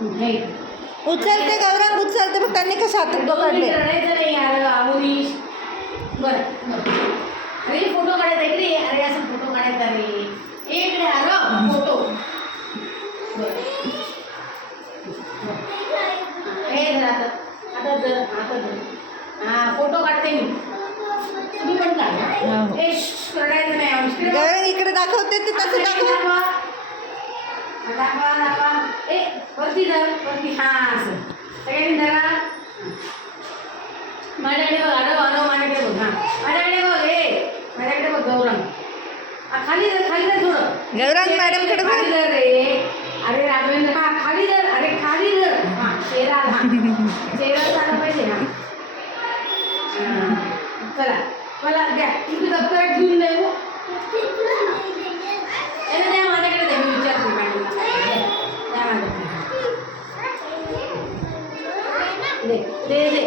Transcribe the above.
हे उचलते गौरंग उचलते, पण त्यांनी कशा हातात पकडले? रडायचं नाही यार आमुनीश. बरं बरं. अरे फोटो काढायचा इकडे ये. अरे असं फोटो काढायचा रे. इकडे अरे फोटो. बरं. हे धर आता. आता धर. आता धर. हां फोटो काढते मी. तुम्ही पण काढा. हो. ए रडायचं नाही आमुनीश. इकडे बघ. गौरंग इकडे दाखवते ते तसं दाखव. दाखवा दाखवा. ए वरती धर वरती. हां असं सगळ्यांनी धरा. माझ्याकडे बघ. अरे माझ्याकडे बघ. हां माझ्याकडे बघ. माझ्याकडे बघ गौरंग. खाली धर थोडं. गौरंग मॅडमकडे बघ. खाली धर रे. अरे राघवेंद्र हा खाली धर. अरे खाली धर. हां चेहरा. हां चेहरा झाला पाहिजे. हां चला मला द्या. तुमचं दप्तर घेऊन देऊ. याला द्या माझ्याकडे द्या. मी विचारते मॅडमला. द्या माझ्याकडे. दे दे दे